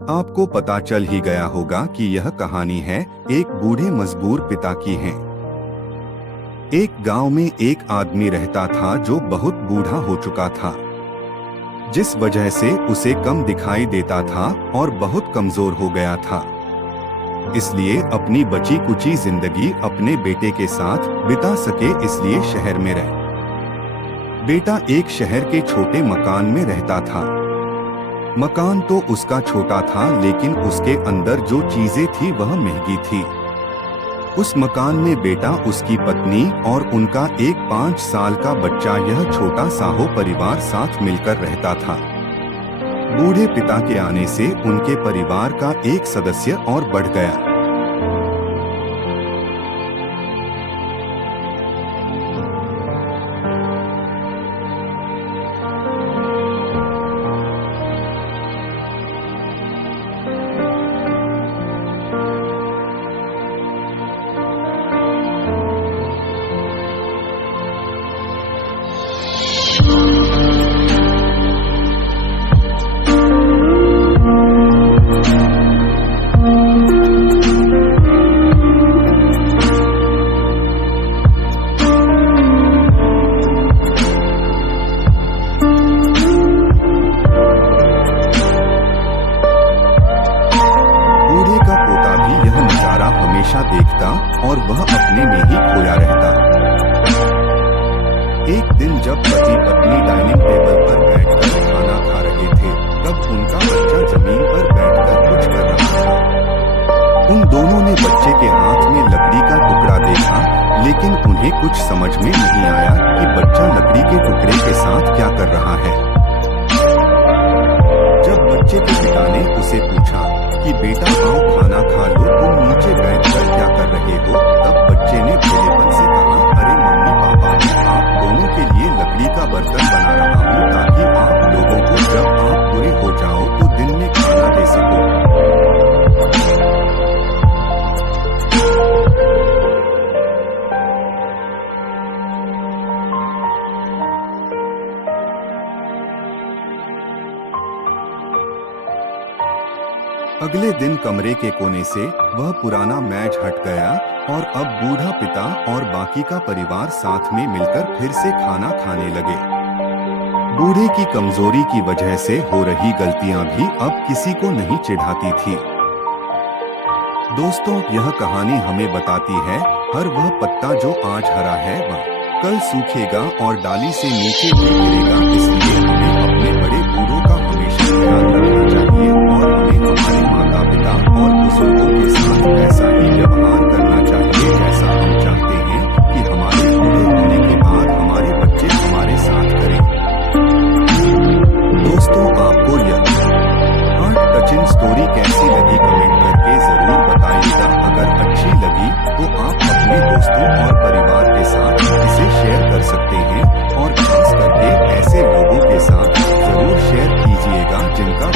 आपको पता चल ही गया होगा कि यह कहानी है एक बूढ़े मजबूर पिता की है। एक गांव में एक आदमी रहता था जो बहुत बूढ़ा हो चुका था, जिस वजह से उसे कम दिखाई देता था और बहुत कमजोर हो गया था। इसलिए अपनी बची कुची जिंदगी अपने बेटे के साथ बिता सके इसलिए शहर में रहे। बेटा एक शहर के छोटे मकान में रहता था। मकान तो उसका छोटा था, लेकिन उसके अंदर जो चीजें थी वह महंगी थी। उस मकान में बेटा, उसकी पत्नी और उनका एक 5 साल का बच्चा, यह छोटा साहो परिवार साथ मिलकर रहता था। बूढ़े पिता के आने से उनके परिवार का एक सदस्य और बढ़ गया। हमेशा देखता और वह अपने में ही खोया रहता। एक दिन जब पति पत्नी डाइनिंग टेबल पर बैठकर खाना खा रहे थे, तब उनका बच्चा जमीन पर बैठकर कुछ कर रहा था। उन दोनों ने बच्चे के हाथ में लकड़ी का टुकड़ा देखा, लेकिन उन्हें कुछ समझ में नहीं आया कि बच्चा लकड़ी के टुकड़े के साथ क्या कर रहा है। जब बच्चे के पिता ने उसे पूछा कि बेटा आओ खाना खा लो, तुम नीचे बैठकर क्या कर रहे हो, तब बच्चे ने भोलेपन से कहा, अरे मम्मी पापा, मैं आप दोनों के लिए लकड़ी का बर्तन बना रहा हूँ, ताकि आप लोगों को जब आप पूरे हो जाओ तो दिन में खाना दे सको। अगले दिन कमरे के कोने से वह पुराना मैच हट गया और अब बूढ़ा पिता और बाकी का परिवार साथ में मिलकर फिर से खाना खाने लगे। बूढ़े की कमजोरी की वजह से हो रही गलतियां भी अब किसी को नहीं चिढ़ाती थी। दोस्तों, यह कहानी हमें बताती है, हर वह पत्ता जो आज हरा है वह कल सूखेगा और डाली से नीचे भी गिरेगा। इसलिए हमें अपने बड़े बूढ़ों का हमेशा ख्याल रखना चाहिए और हमें हमारे माता पिता और बुजुर्गों के साथ ऐसा ही व्यवहार करना चाहिए जैसा हम चाहते हैं कि हमारे बूढ़े होने के बाद हमारे बच्चे हमारे साथ करें। दोस्तों, आपको यह हार्ट टचिंग स्टोरी कैसी लगी कमेंट करके जरूर बताइएगा। अगर अच्छी लगी तो आप अपने दोस्तों और परिवार के साथ इसे शेयर कर सकते हैं और खास करके ऐसे लोगों के साथ जरूर शेयर कीजिएगा जिनका